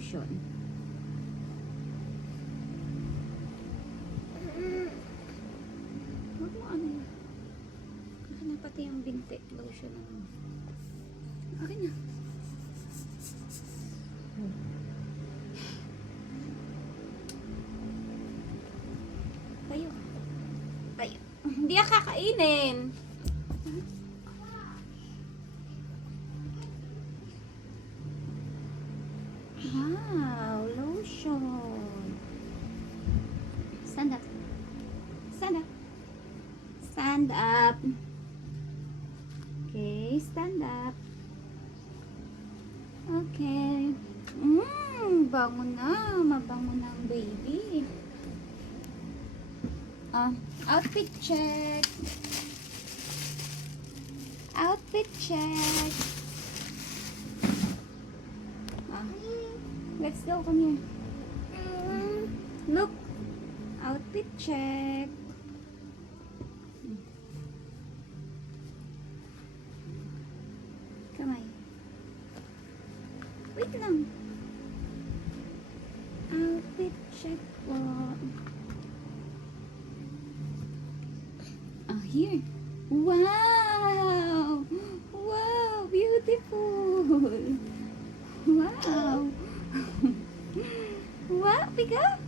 lotion. Huwag mo ano yun. Akin na pati yung binti lotion. Akin na. Tayo. Tayo. Hindi ka kakainin. Wow, lotion. Stand up. Stand up. Stand up. Okay, stand up. Okay. Bango na. Mabango na ang baby. Outfit check. Outfit check. Let's go. Come here. Look. Outfit check. Kamay. Wait lang. Outfit check po. Here. Wow! Wow! Beautiful! Wow! Wow! Pika!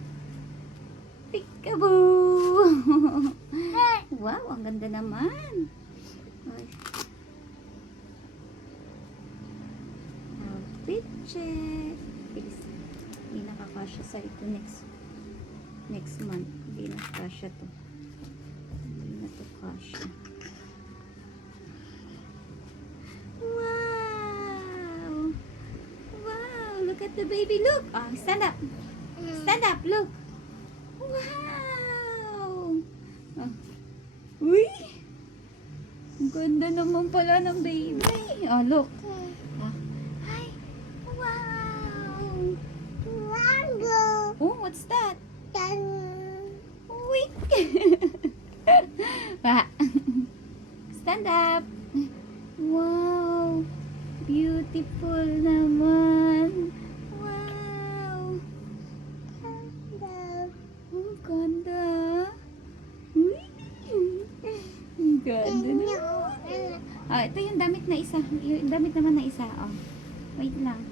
Peekaboo! Wow! Ang ganda naman! Outfit check! Bilis. Hindi nakakasya sa ito next month. Hindi nakakasya to. Wow! Wow! Look at the baby. Look! Stand up! Stand up! Look! Wow! Uy! Ang ganda naman pala ng baby. Look! Hi! Wow! Oh, what's that? Uy! Stand up. Wow. Beautiful naman. Wow. Ang ganda. Uy. Ang ganda naman. Ito yung damit na isa. Yung damit naman na isa. Wait lang.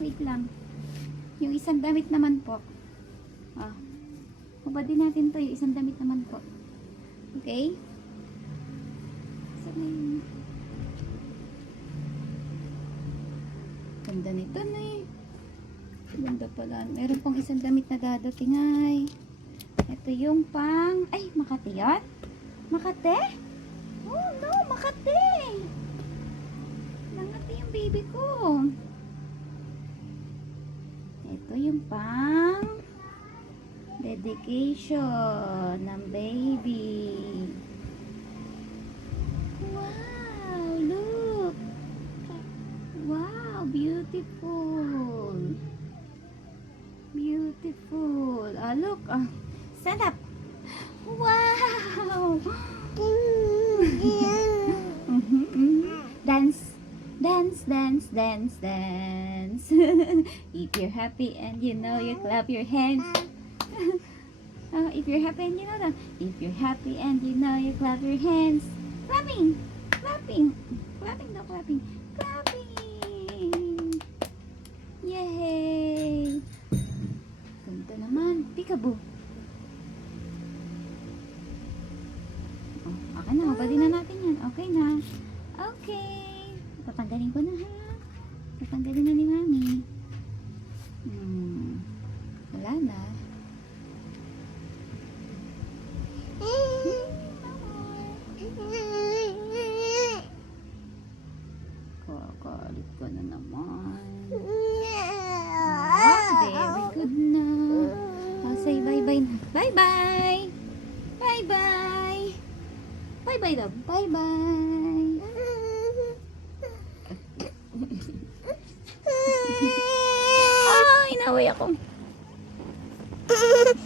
Wait lang. Yung isang damit naman po. Hubadin natin to. Yung isang damit naman po. Okay? Ganda nito na eh. Ganda pala. Meron pang isang damit na dadating ay. Ito yung pang... Ay, Makati yan? Makati? Oh no, Makati! Nangati yung baby ko. Ito yung pang... dedication ng baby. Wow, look. Wow, beautiful. Beautiful. Look. Stand up. Wow. Dance. Dance, dance, dance, dance. If you're happy and you know you clap your hands. If you're happy and you know that. If you're happy and you know you clap your hands. Clapping. Clapping. Clapping, no clapping. Clapping. Yay. Ganda naman. Peekaboo. Okay na. Hubadin na natin yan. Okay na. Okay. Tatanggalin ko na ha. Tatanggalin na ni Mami. Wala na. Kakalit ka na naman. Very good na. Say bye-bye na. Bye-bye! Bye-bye! Bye-bye daw. Bye-bye! Inaway ako.